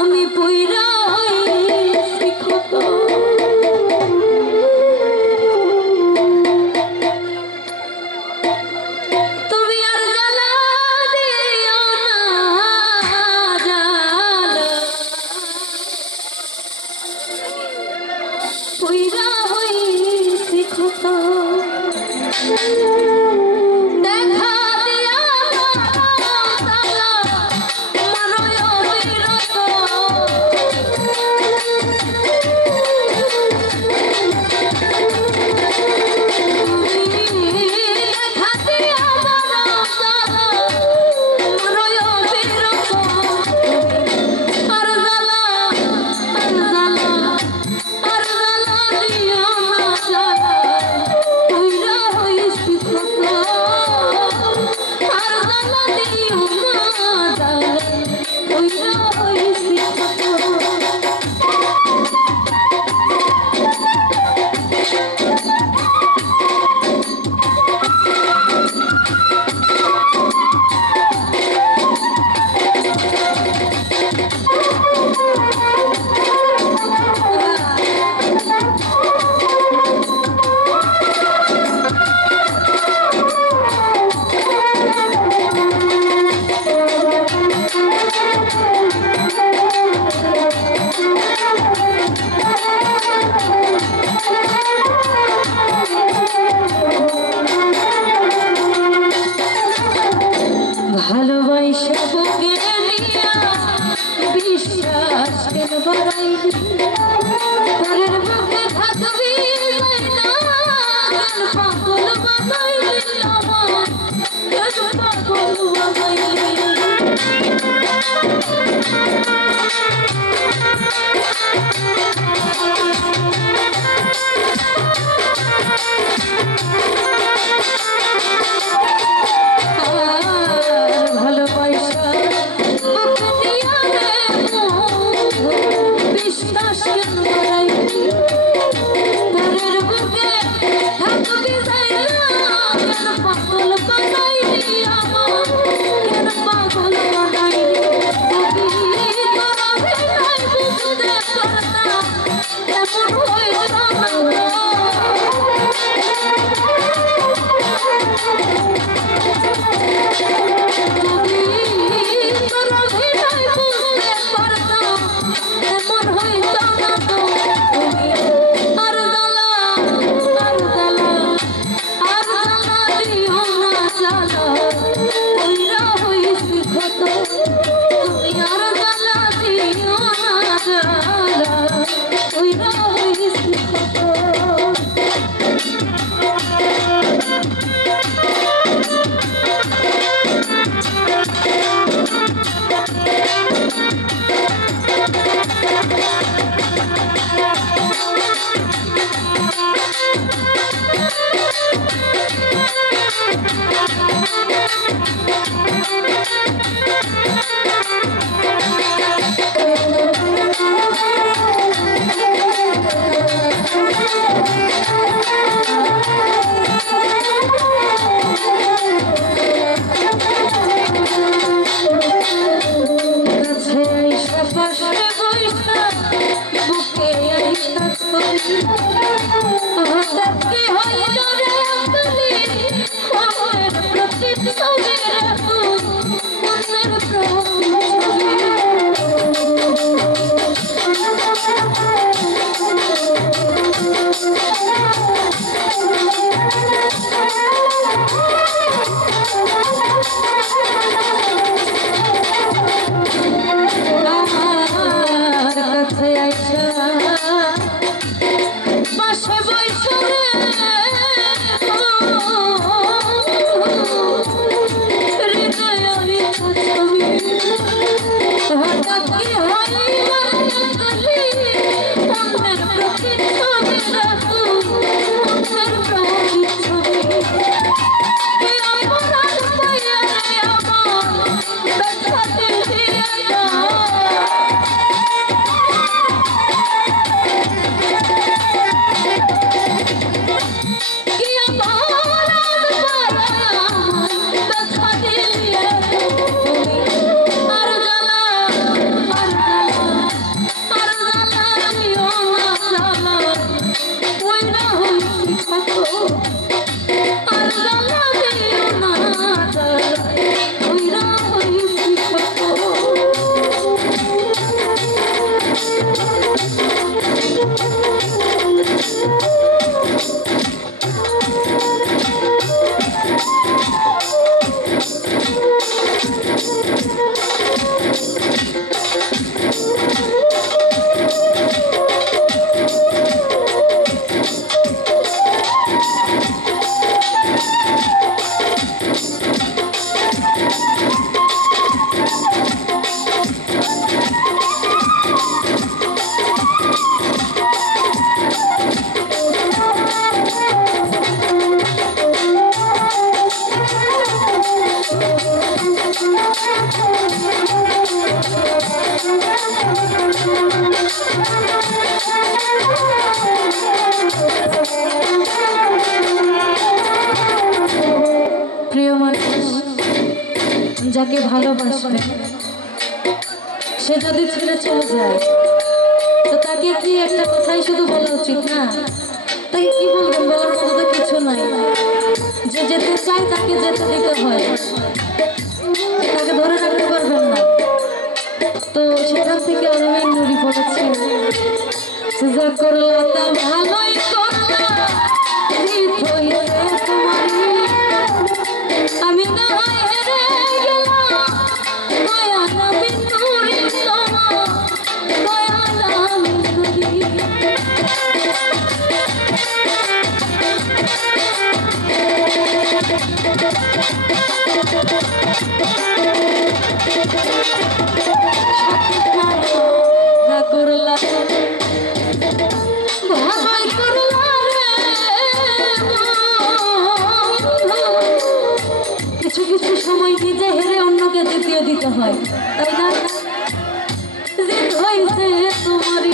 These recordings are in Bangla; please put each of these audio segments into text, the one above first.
আমি পইরা হইছি ক্ষত তুমি আর জ্বালা দিও না জ্বালা পইরা হইছি ক্ষত দেখা দিয়া ভালোবাসা বুকে নিয়া বিশ্বাস কেন বাড়াইলি পরের বুকে থাকবি না কেন পাগল বানাইলি আমার কেন পাগল বানাইলি যাকে ভালোবাসবে সে যদি ছেড়ে চলে যায় তো তাকে কি একটা কথাই শুধু বলা উচিত না? তাই কি বলবেন, বলার মতো তো কিছু নাই। যে যেতে চায় তাকে যেতে দিতে হয়, তাকে ধরে রাখতে পারবেন না। তো সেখান থেকে আমি নুরি পড়েছি, যা করলা তা ভালোই করলা, আমি না হয় হেরে গেলাম, দয়াল আমি নুরি তোমা, দয়াল আমি নুরি। কিছু কিছু সময় নিজে হেরে অন্যকে জিতিয়ে দিতে হয়, তাই না? জিত হয়েছে তোমারই,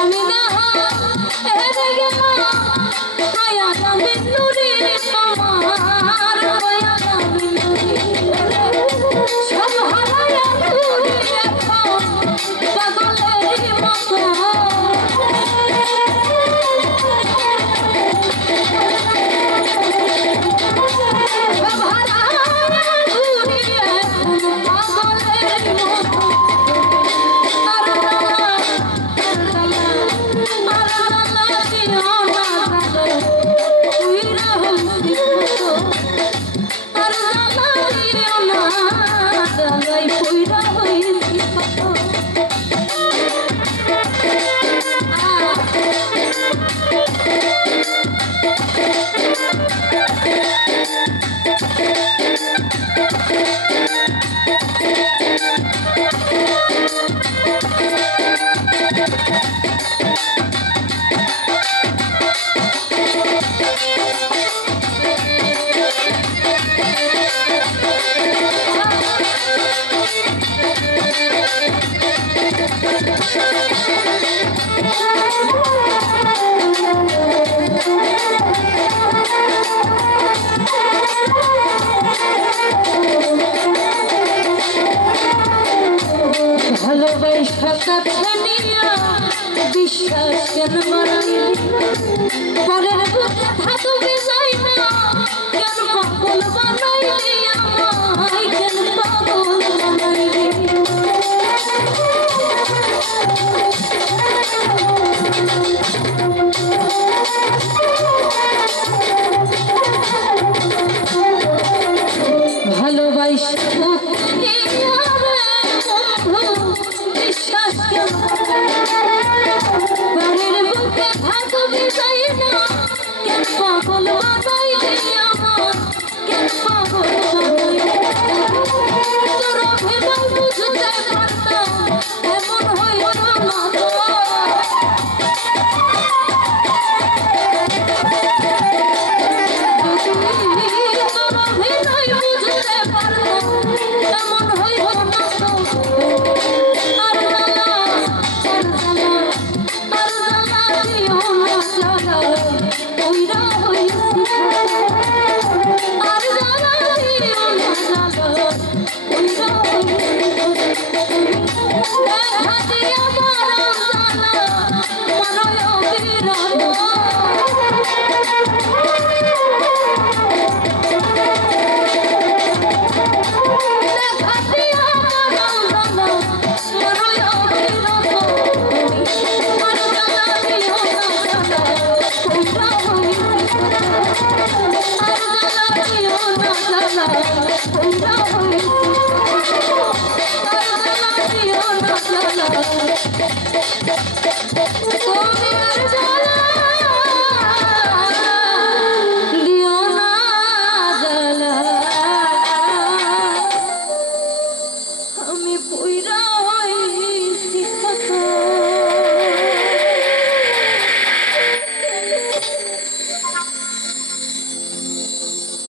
আমি না হেরে গেলাম, দয়াল আমি নুরি তোমার, দয়াল আমি নুরি। সব হারায়া তুমি এখন পাগলের মতো, সব হারায়া তুমি এখন পাগলের মতো। আর জ্বালা, আর জ্বালা দিও না কাঁদো, উইরা হইছি কত। আর জ্বালা দিও না, জ্বালাই উইরা হইছি কত। ভালোবাসা কাছে নিয়া বিশ্বাস কেন বাড়াইলি, পরের বুকে থাকবে যাই না, কেন পাগল বানাইলি আমায়, কেন পাগল বানাইলি। ভালোবাসা বিশ্বাস বাড়ির বুকে থাকবি যাই না, কেন পাগল বানাইলি আমার, কেন পাগল বানাইলি। তোর অভিমান বুঝতে পারতাম, এমন হইল না তো। তোর অভিনয় বুঝতে পারতাম, এমন হইল না তো। La la la la la la